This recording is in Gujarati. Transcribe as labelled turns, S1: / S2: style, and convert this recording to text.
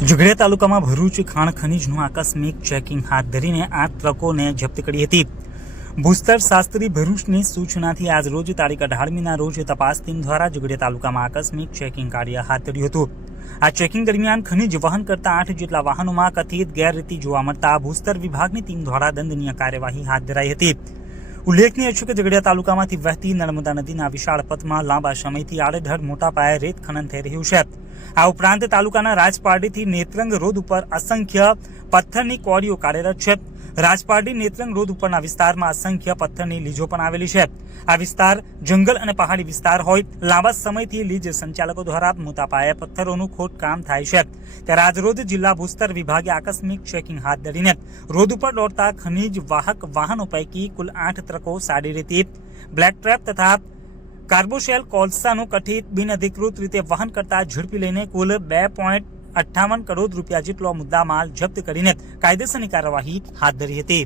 S1: ઝઘડિયા તાલુકામાં ભરૂચ ખાણ ખનીજનું આકસ્મિક ચેકિંગ હાથ ધરીને આઠ ટ્રકોને જપ્ત કરી હતી. ભૂસ્તર શાસ્ત્રી ભરૂચની સૂચનાથી આજ રોજ તારીખ અઢારમીના રોજ તપાસ ટીમ દ્વારા ઝઘડિયા તાલુકામાં આકસ્મિક ચેકિંગ કાર્ય હાથ ધર્યું હતું. આ ચેકિંગ દરમિયાન ખનીજ વહન કરતા આઠ જેટલા વાહનોમાં કથિત ગેરરીતિ જોવા મળતા ભૂસ્તર વિભાગની ટીમ દ્વારા દંડનીય કાર્યવાહી હાથ ધરાઈ હતી. ઉલ્લેખનીય છે કે ઝઘડિયા તાલુકામાંથી વહેતી નર્મદા નદીના વિશાળ પથમાં લાંબા સમયથી આડેધડ મોટા પાયે રેત ખનન થઈ રહ્યું છે. આ ઉપરાંત તાલુકાના રાજપારડીથી નેત્રંગ રોડ ઉપર અસંખ્ય પથ્થરની કોરીઓ કાર્યરત છે. રાજપારડી નેત્રંગ રોડ ઉપરના વિસ્તારમાં અસંખ્ય પથ્થરની લીજો પણ આવેલી છે. આ વિસ્તાર જંગલ અને પહાડી વિસ્તાર હોય, લાંબા સમયથી લીજ સંચાલકો દ્વારા મોટા પાયે પથ્થરોનું ખોદકામ થાય છે. ત્યારે આજરોજ જિલ્લા ભૂસ્તર વિભાગે આકસ્મિક ચેકિંગ હાથ ધરીને રોડ ઉપર દોડતા ખનીજ વાહક વાહનો પૈકી કુલ આઠ ટ્રકો સારી રીતે બ્લેક ટ્રેપ તથા કાર્બોશેલ કોલસાનું કથિત બિનઅધિકૃત રીતે વહન કરતા ઝડપી લઈને કુલ બે પોઈન્ટ અઠ્ઠાવન કરોડ રૂપિયા જેટલો મુદ્દામાલ જપ્ત કરીને કાયદેસરની કાર્યવાહી હાથ ધરી હતી.